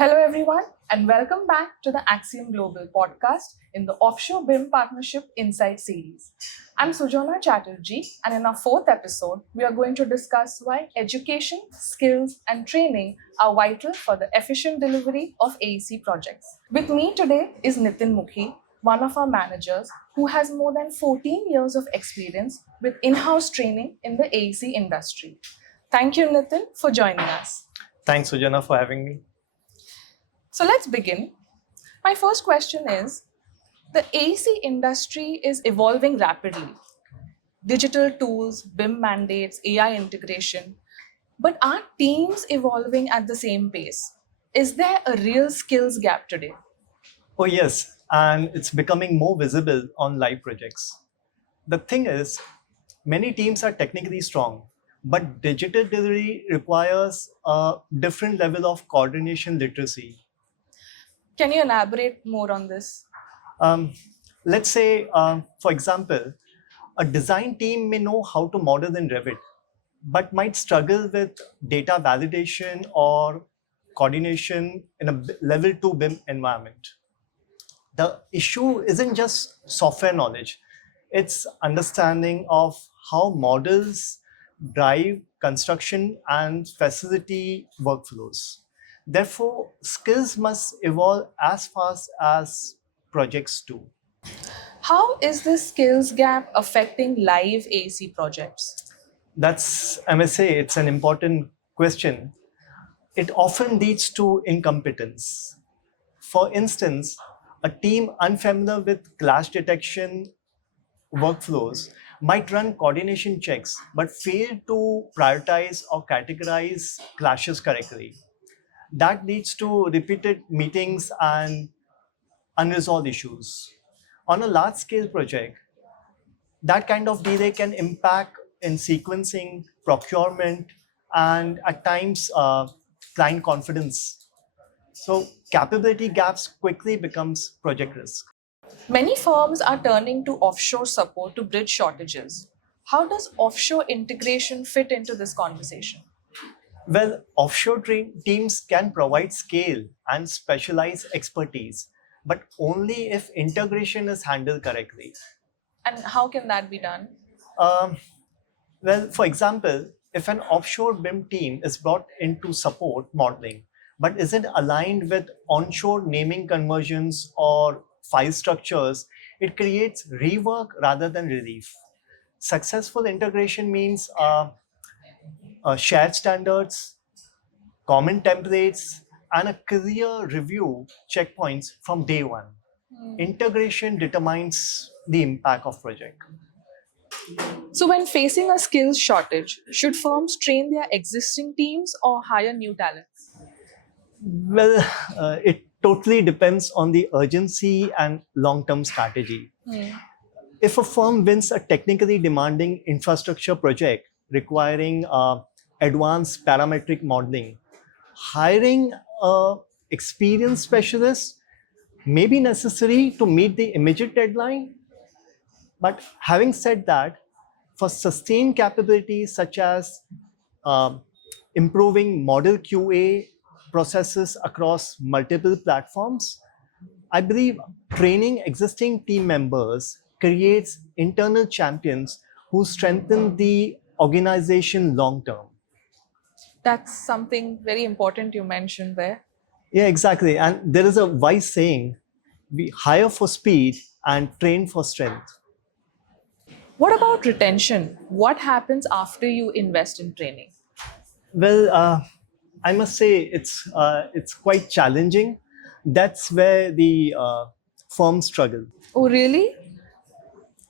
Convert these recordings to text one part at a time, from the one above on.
Hello, everyone, and welcome back to the Axiom Global podcast in the Offshore BIM Partnership Insight series. I'm Sujana Chatterjee, and in our fourth episode, we are going to discuss why education, skills, and training are vital for the efficient delivery of AEC projects. With me today is Nitin Mukhi, one of our managers who has more than 14 years of experience with in house training in the AEC industry. Thank you, Nitin, for joining us. Thanks, Sujana, for having me. So let's begin. My first question is, the AEC industry is evolving rapidly. Digital tools, BIM mandates, AI integration. But are teams evolving at the same pace? Is there a real skills gap today? Oh, yes, and it's becoming more visible on live projects. The thing is, many teams are technically strong, but digital delivery requires a different level of coordination literacy. Can you elaborate more on this? Let's say, for example, a design team may know how to model in Revit, but might struggle with data validation or coordination in a level 2 BIM environment. The issue isn't just software knowledge, it's understanding of how models drive construction and facility workflows. Therefore, skills must evolve as fast as projects do. How is this skills gap affecting live AEC projects? I must say, it's an important question. It often leads to incompetence. For instance, a team unfamiliar with clash detection workflows might run coordination checks but fail to prioritize or categorize clashes correctly. That leads to repeated meetings and unresolved issues. On a large scale project, that kind of delay can impact in sequencing, procurement, and at times client confidence. So capability gaps quickly becomes project risk. Many firms are turning to offshore support to bridge shortages. How does offshore integration fit into this conversation? Well, offshore teams can provide scale and specialized expertise, but only if integration is handled correctly. And how can that be done? Um, well, for example, if an offshore BIM team is brought into support modeling, but isn't aligned with onshore naming conversions or file structures, it creates rework rather than relief. Successful integration means shared standards, common templates, and a clear review checkpoints from day one. Integration determines the impact of project. So, when facing a skills shortage, should firms train their existing teams or hire new talents? Well, it totally depends on the urgency and long-term strategy. If a firm wins a technically demanding infrastructure project requiring advanced parametric modeling, hiring a experienced specialist may be necessary to meet the immediate deadline. But having said that, for sustained capabilities such as uh, improving model QA processes across multiple platforms, I believe training existing team members creates internal champions who strengthen the organization long term. That's something very important you mentioned there. Yeah, exactly. And there is a wise saying, we hire for speed and train for strength. What about retention? What happens after you invest in training? Well, I must say it's quite challenging. That's where the firms struggle. Oh, really?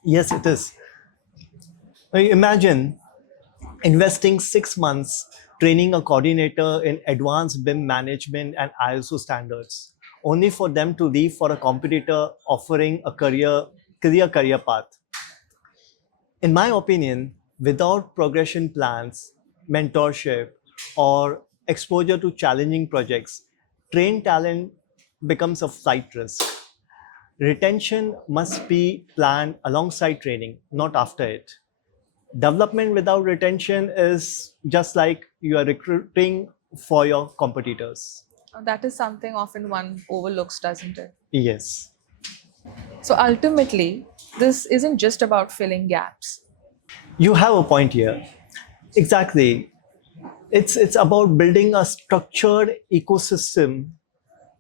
Yes, it is. Imagine investing 6 months training a coordinator in advanced BIM management and ISO standards, only for them to leave for a competitor offering a clear career path. In my opinion, without progression plans, mentorship, or exposure to challenging projects, trained talent becomes a flight risk. Retention must be planned alongside training, not after it. Development without retention is just like you are recruiting for your competitors. That is something often one overlooks, doesn't it? Yes. So ultimately, this isn't just about filling gaps. You have a point here. Exactly. It's about building a structured ecosystem,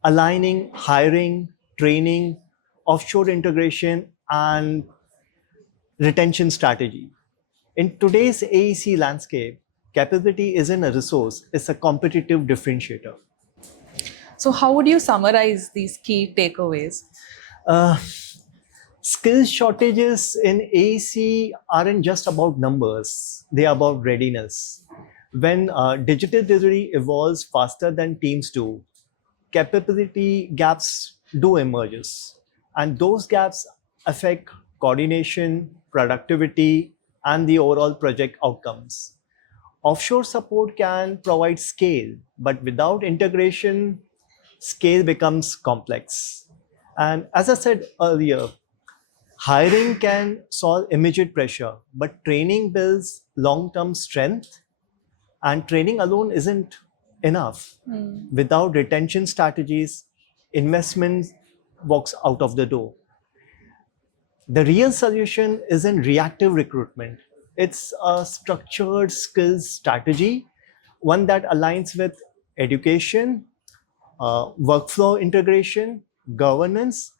aligning hiring, training, offshore integration, and retention strategy. In today's AEC landscape, capability isn't a resource, it's a competitive differentiator. So, how would you summarize these key takeaways? Uh, Skill shortages in AEC aren't just about numbers, they are about readiness. When digital delivery evolves faster than teams do, capability gaps do emerge. And those gaps affect coordination, productivity, and the overall project outcomes. Offshore support can provide scale, but without integration, scale becomes complex. And as I said earlier, hiring can solve immediate pressure, but training builds long term strength, and training alone isn't enough. Without retention strategies, investment walks out of the door. The real solution isn't reactive recruitment, it's a structured skills strategy, one that aligns with education, workflow integration, governance,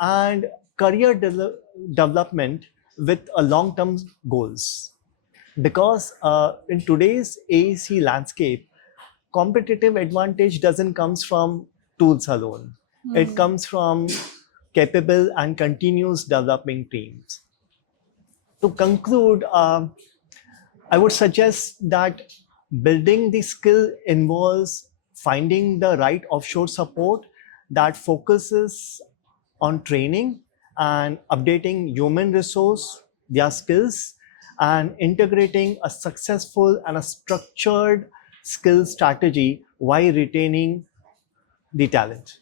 and development with a long-term goals. Because in today's AEC landscape, competitive advantage doesn't comes from tools alone. It comes from capable and continuous developing teams. To conclude, I would suggest that building the skill involves finding the right offshore support that focuses on training and updating human resource, their skills, and integrating a successful and a structured skill strategy while retaining the talent.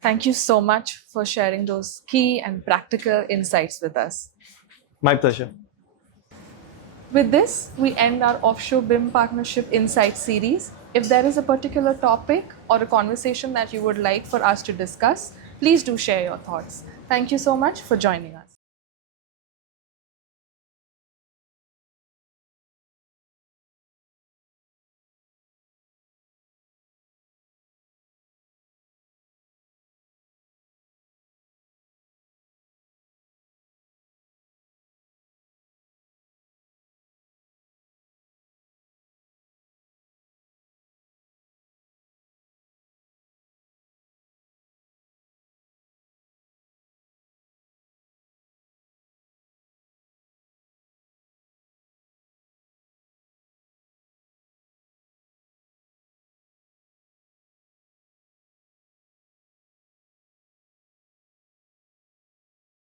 Thank you so much for sharing those key and practical insights with us. My pleasure. With this, we end our Offshore BIM Partnership Insight series. If there is a particular topic or a conversation that you would like for us to discuss, please do share your thoughts. Thank you so much for joining us.